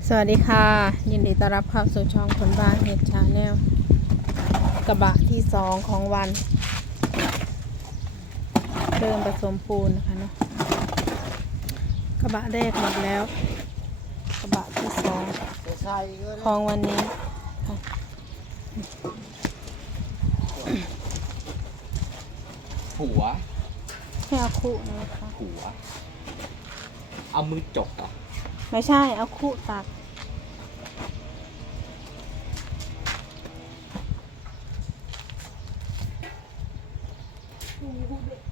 สวัสดีค่ะ ยินดีต้อนรับเข้าสู่ช่องคนบ้านเฮดชาแนลกระบะที่สองของวัน เริ่มผสมปูนนะคะเนาะกระบะแรกหมดแล้ว กระบะที่สองใส่ก็ของวันนี้ค่ะหัวให้เอาคู่นะคะหัว เอามือจกอะ ไม่ใช่ เอาคู่ตัก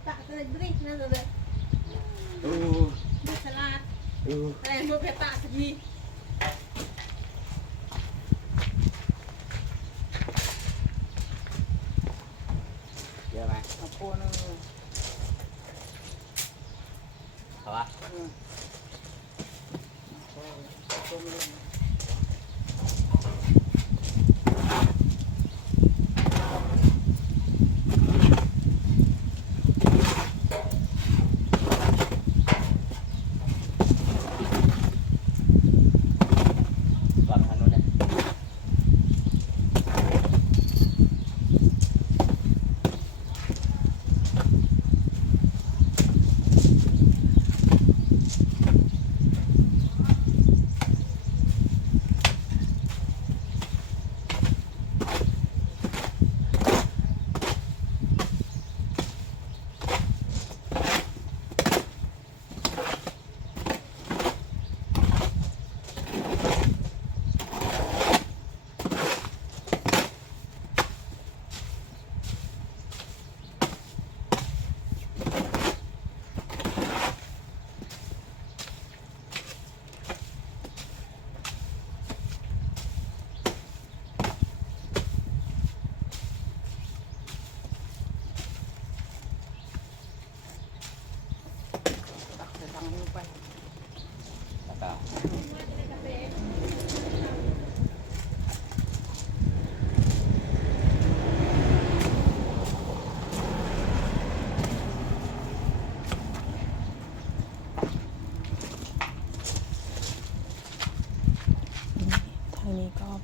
Tak sedih nak ada. เออ Salat. เออ Eh, mau petak sedih. เยอะไหมเอาโคนเอาเอาปะ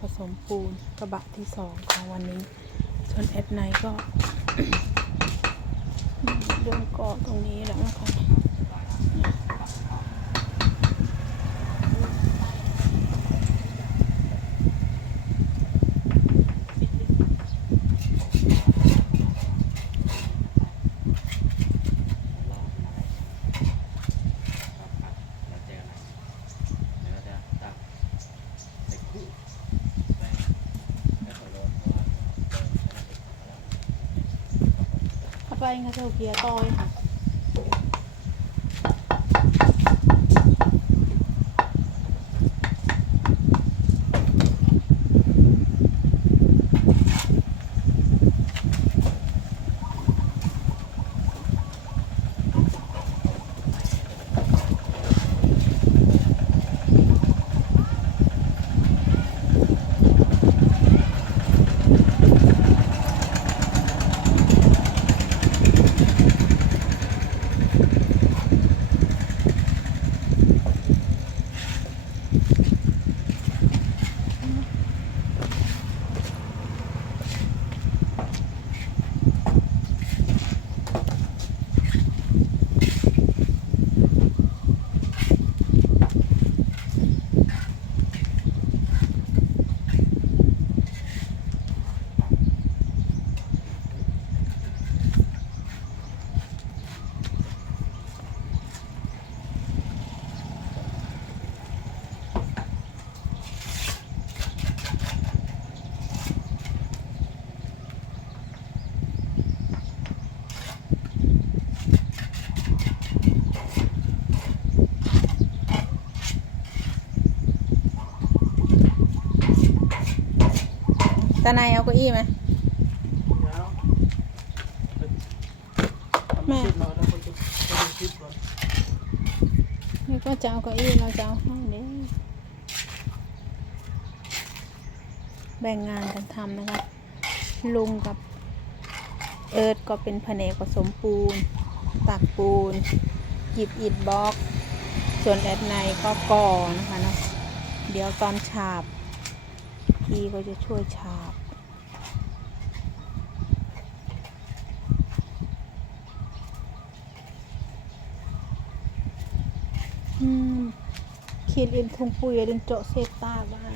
ผสมปูนกระบะที่สองของวันนี้ ส่วนแอดไนก็เรื่องเกาะตรงนี้แล้วนะคะ รอบไหนรอบปัดแล้วเจอไหนเดี๋ยวจะตักใส่คู่ไปไม่ขอรถเพราะว่าเติมขนาดนี้แล้ว ถ้า ไปงั้นเท่าเกียร์ต้อยค่ะ ตาในายเอาเก้าอี้ไหมแม่ก็จะจะชิดก่อนนี่ก็จะเอาเก้าอี้เราจะเอาห้เด้แบ่งงานกันทำนะคะลุงกับเอิร์ดก็เป็นแผนกผสมปูน ตักปูนหยิบอิฐบล็อก ส่วนแอดไนก็ก่อนะคะเนาะเดี๋ยวตอนฉาบ พี่ก็จะช่วยฉาบอืมเขียนเอ็นทงปุยเอ็นเจาะเศษตาไว้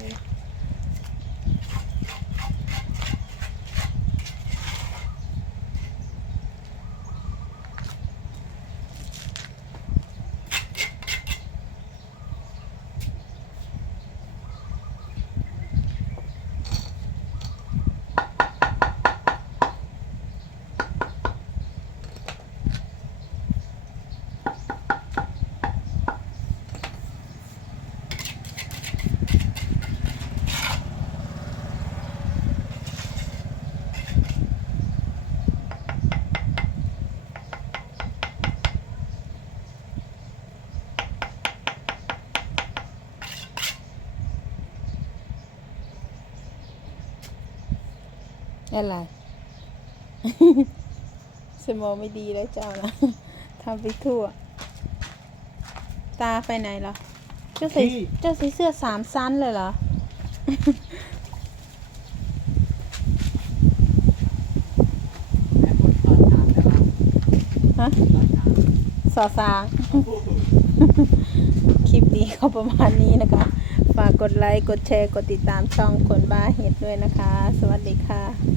อะไรสมองไม่ดีแล้วเจ้านะทำไปทั่ว ตาไปไหนเหรอ เจ้าใส่ขี้เจ้าใส่เสื้อสามชั้นเลยเหรอแม่คนตอนถามได้ว่าฮะตอนถามสอสางคลิปนี้ก็ประมาณนี้นะคะ ฝากกดไลค์ กดแชร์ กดติดตามช่องคนบ้าเห็ดด้วยนะคะ สวัสดีค่ะ